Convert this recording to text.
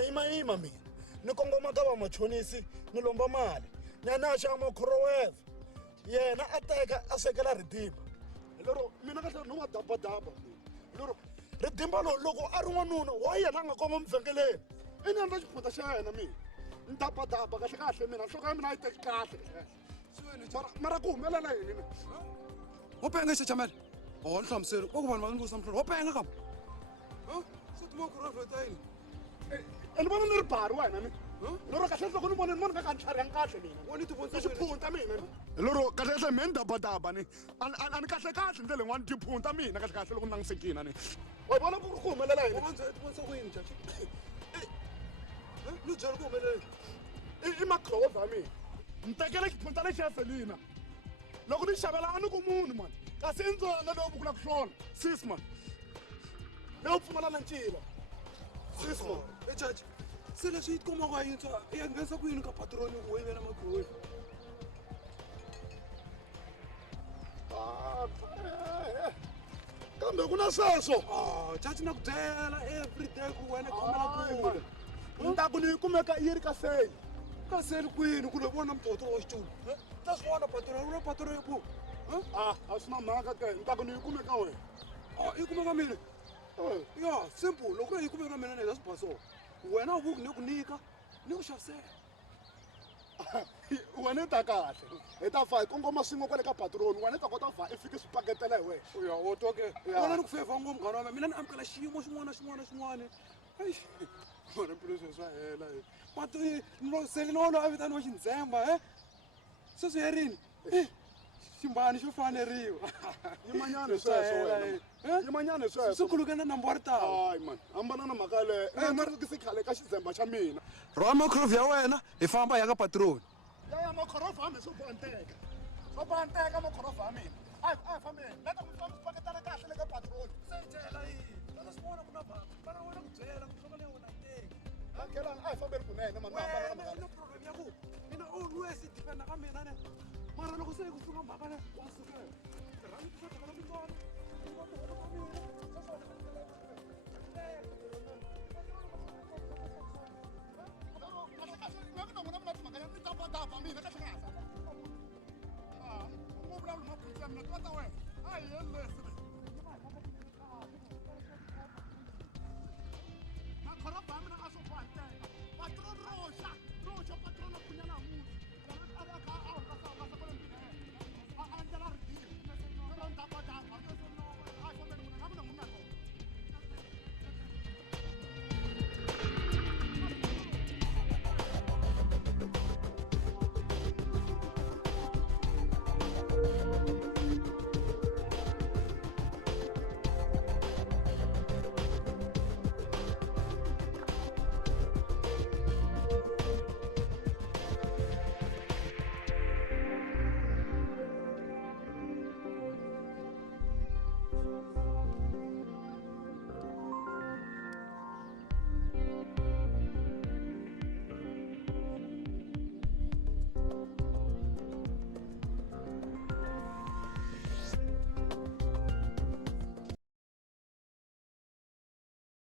na ima mina ni kongoma ka vamachonisi ni lomba mali nyanaxa mocrowave yena a teka a swekela ridimba lero mina kahle no wa dabadaba lero ridimba loko a ri n'wanuna wa yena a nga koma mivhengeleni i ni endla xiphunta xa yena mina ni dabadaba kahle mina nhloko ya mina a yi teki kahle mara ku humelela yini mina wo penga xichamela o ni hlamuseli va ku vanhu va ni vusa mhlolo wo penga kam se timocrowave ta yini ni vona ni ri bari wena mina lero kahle loko ni vona ka ntlhari ya kahle mina wona ti vonisa xiphunta mina lero kahle me ni dabadaba ni a ni kahle ndlela yin'wana tiphunta mina kahle loko ni langusekina ni wa vona ku humelela yini ti vonisa ku yini jaji ni byela ku humelela i macrowave ya mina ni tekele xiphunta lexiya selina loko ni xavela a ni ku munhu mani kasi i ndzona leyo vukula ku hlona sis man leyo pfumala na ncila sis man jaji se leswi yi tikomaka yintshwa ya nghenisa ku yini ka patroni ku yivela microwave kambe ku na sweswo jaji na ku byela everyday ku wena khomela kule ni ta ku ni yi kumeka yi ri ka seli ka seli kwini ku le vona mutotoro wa xitulu ta swi vona patroni wu patroni ku a swi na mhaka ke ni ta ku ni yi kumeka wena yi kumeka mina ya simple loko yi kumeka mina ni ta swi baso wena u vuku ni ku nyika ni ku xavisela wena i ta kahle hi ta fa hi kongoma swin'we kwale ka patroni wena i ta kota ku va i fike swi paketela hi wena ya o toke wena ni ku feva ngopfu nghana wa mina ni amukela xiyimo xin'wana na xin'wana vona mpilo swe swa hela patu seli no wona a vitaniwa xindzemba sweswi herini ximbani xo faneriwa yimanyana sweswo yimanyana sweswo swi khulukana na mbwa ri tala hayi mani hambana na mhaka leyo ma ri kisi khale ka xizemba xa mina rhwala macrowave ya wena hi famba ya ka patroni ya macrowave ya mina swo bohanteka macrowave ya mina a hi fambeni leta ku famba swi paketana kahle le ka patroni se chela yini loko swi vona ku na vanhu vana wena ku byela ku hloko leyi wena yi teki akelani a hi fambeni kunene mani wena no problem ya ku ina always dependa ka mina ne mara loko se ku fika mhaka le wa sukela rhanga ku fika na tindona mina kahle kahle vulavula mabutsa mina tota wena a hi yelesi